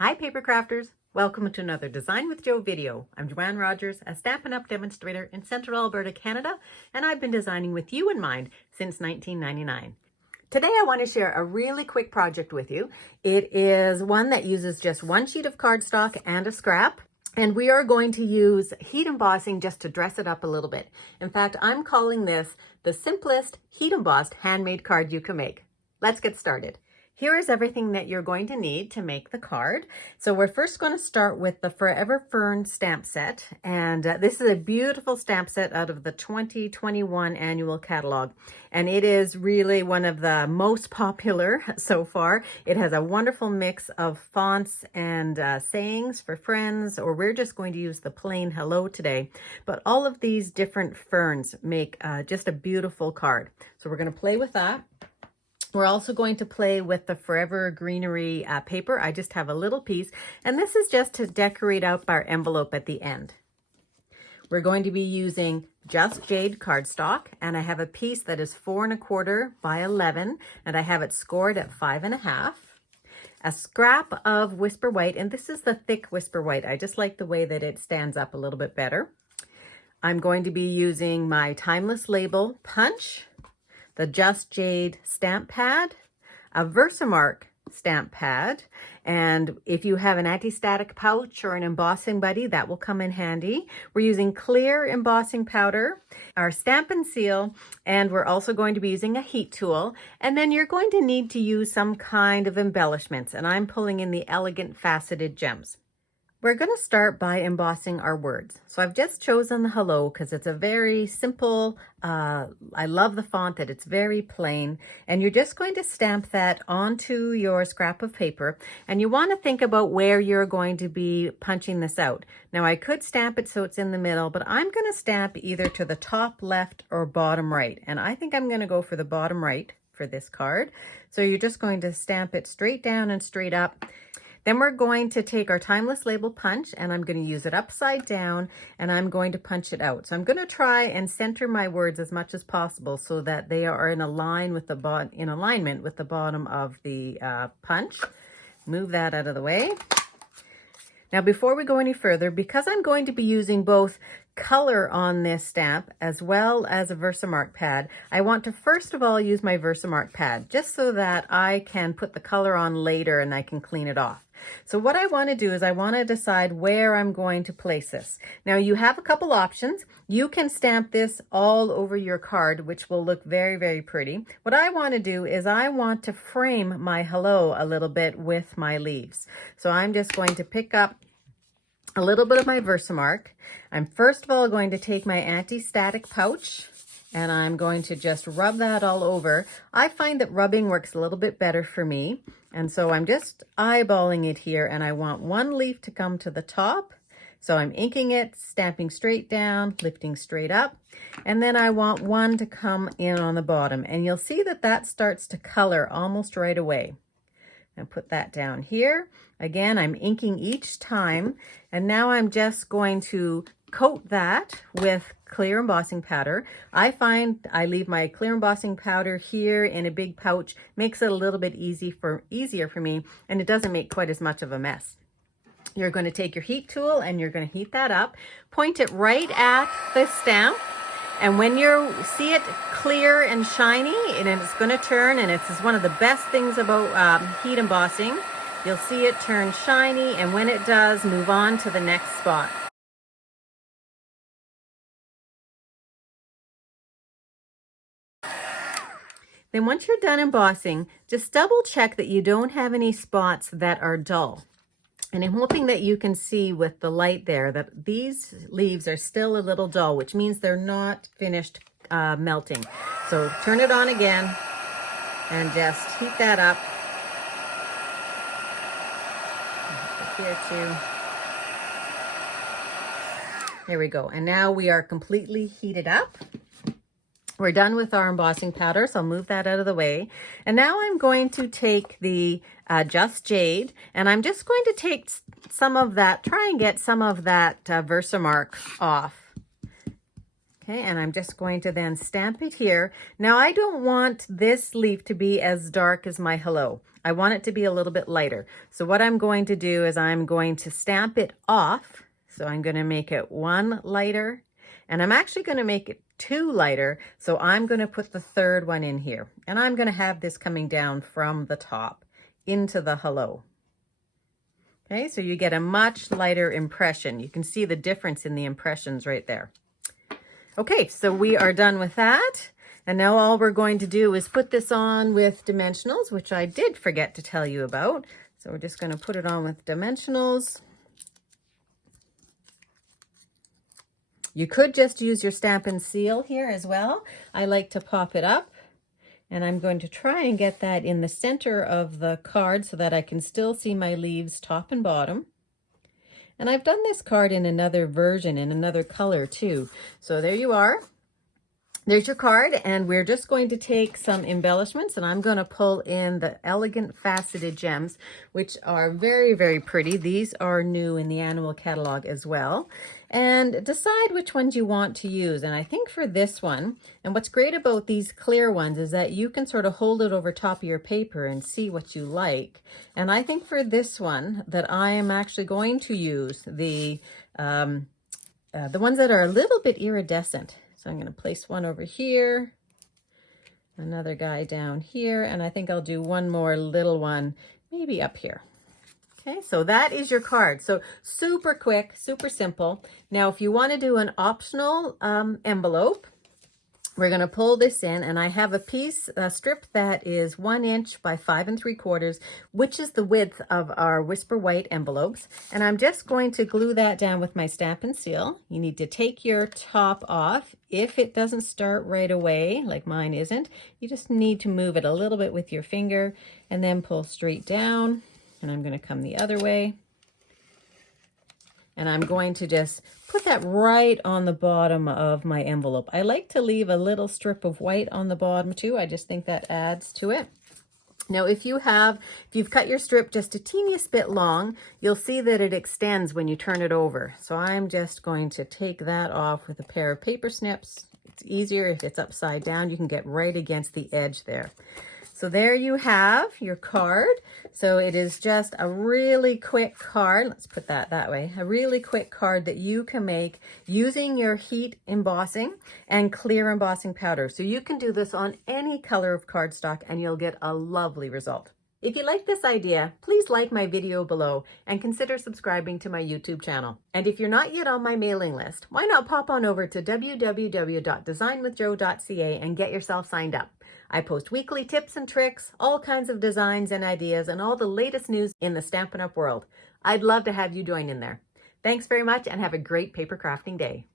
Hi Papercrafters! Welcome to another Design with Jo video. I'm Joanne Rogers, a Stampin' Up! Demonstrator in Central Alberta, Canada, and I've been designing with you in mind since 1999. Today I want to share a really quick project with you. It is one that uses just one sheet of cardstock and a scrap, and we are going to use heat embossing just to dress it up a little bit. In fact, I'm calling this the simplest heat embossed handmade card you can make. Let's get started. Here is everything that you're going to need to make the card. So we're first going to start with the Forever FERN stamp set. And this is a beautiful stamp set out of the 2021 annual catalog. And it is really one of the most popular so far. It has a wonderful mix of fonts and sayings for friends, or we're just going to use the plain hello today. But all of these different ferns make just a beautiful card. So we're going to play with that. We're also going to play with the Forever Greenery paper. I just have a little piece, and this is just to decorate out our envelope at the end. We're going to be using Just Jade cardstock, and I have a piece that is 4 1/4 by 11, and I have it scored at 5 1/2. A scrap of Whisper White, and this is the thick Whisper White. I just like the way that it stands up a little bit better. I'm going to be using my Timeless Label punch, the Just Jade stamp pad, a Versamark stamp pad, and if you have an anti-static pouch or an embossing buddy, that will come in handy. We're using clear embossing powder, our stamp and seal, and we're also going to be using a heat tool. And then you're going to need to use some kind of embellishments, and I'm pulling in the Elegant Faceted Gems. We're going to start by embossing our words. So I've just chosen the hello because it's a very simple, I love the font that it's very plain, and you're just going to stamp that onto your scrap of paper, and you want to think about where you're going to be punching this out. Now I could stamp it so it's in the middle, but I'm going to stamp either to the top left or bottom right, and I think I'm going to go for the bottom right for this card. So you're just going to stamp it straight down and straight up. Then we're going to take our Timeless Label punch, and I'm going to use it upside down, and I'm going to punch it out. So I'm going to try and center my words as much as possible so that they are in alignment with the bottom of the punch. Move that out of the way. Now, before we go any further, because I'm going to be using both color on this stamp as well as a Versamark pad, I want to first of all use my Versamark pad just so that I can put the color on later and I can clean it off. So what I want to do is I want to decide where I'm going to place this. Now you have a couple options. You can stamp this all over your card, which will look very, very pretty. What I want to do is I want to frame my hello a little bit with my leaves. So I'm just going to pick up a little bit of my Versamark. I'm first of all going to take my anti-static pouch, and I'm going to just rub that all over. I find that rubbing works a little bit better for me. And so I'm just eyeballing it here, and I want one leaf to come to the top. So I'm inking it, stamping straight down, lifting straight up. And then I want one to come in on the bottom. And you'll see that that starts to color almost right away. And put that down here. Again, I'm inking each time. And now I'm just going to coat that with clear embossing powder. I find I leave my clear embossing powder here in a big pouch. Makes it a little bit easier for me, and it doesn't make quite as much of a mess. You're going to take your heat tool and you're going to heat that up. Point it right at the stamp. And when you see it clear and shiny, and it's going to turn, and it's one of the best things about heat embossing, you'll see it turn shiny, and when it does, move on to the next spot. Then once you're done embossing, just double check that you don't have any spots that are dull. And I'm hoping that you can see with the light there that these leaves are still a little dull, which means they're not finished melting. So turn it on again and just heat that up. Here too. There we go. And now we are completely heated up. We're done with our embossing powder, so I'll move that out of the way. And now I'm going to take the Just Jade, and I'm just going to take some of that, try and get some of that Versamark off. Okay, and I'm just going to then stamp it here. Now I don't want this leaf to be as dark as my hello. I want it to be a little bit lighter. So what I'm going to do is I'm going to stamp it off. So I'm going to make it one lighter, and I'm actually going to make it two lighter. So I'm going to put the third one in here, and I'm going to have this coming down from the top into the hello. Okay, so you get a much lighter impression. You can see the difference in the impressions right there. Okay, so we are done with that. And now all we're going to do is put this on with dimensionals, which I did forget to tell you about. So we're just going to put it on with dimensionals. You could just use your Stamp and Seal here as well. I like to pop it up. And I'm going to try and get that in the center of the card so that I can still see my leaves top and bottom. And I've done this card in another version, in another color too. So there you are. There's your card, and we're just going to take some embellishments, and I'm going to pull in the Elegant Faceted Gems, which are very, very pretty. These are new in the annual catalog as well. And decide which ones you want to use. And I think for this one, and what's great about these clear ones is that you can sort of hold it over top of your paper and see what you like. And I think for this one that I am actually going to use the ones that are a little bit iridescent. So I'm going to place one over here, another guy down here, and I think I'll do one more little one maybe up here. Okay, so that is your card. So super quick, super simple. Now, if you want to do an optional envelope, we're going to pull this in, and I have a strip that is 1 inch by 5 3/4, which is the width of our Whisper White envelopes. And I'm just going to glue that down with my Stamp and Seal. You need to take your top off. If it doesn't start right away, like mine isn't, you just need to move it a little bit with your finger and then pull straight down. And I'm going to come the other way. And I'm going to just put that right on the bottom of my envelope. I like to leave a little strip of white on the bottom too. I just think that adds to it. Now, if you've cut your strip just a teeniest bit long, you'll see that it extends when you turn it over. So I'm just going to take that off with a pair of paper snips. It's easier if it's upside down. You can get right against the edge there. So there you have your card. So it is just a really quick card. Let's put that way. A really quick card that you can make using your heat embossing and clear embossing powder. So you can do this on any color of cardstock and you'll get a lovely result. If you like this idea, please like my video below and consider subscribing to my YouTube channel. And if you're not yet on my mailing list, why not pop on over to www.designwithjo.ca and get yourself signed up. I post weekly tips and tricks, all kinds of designs and ideas, and all the latest news in the Stampin' Up! World. I'd love to have you join in there. Thanks very much and have a great paper crafting day.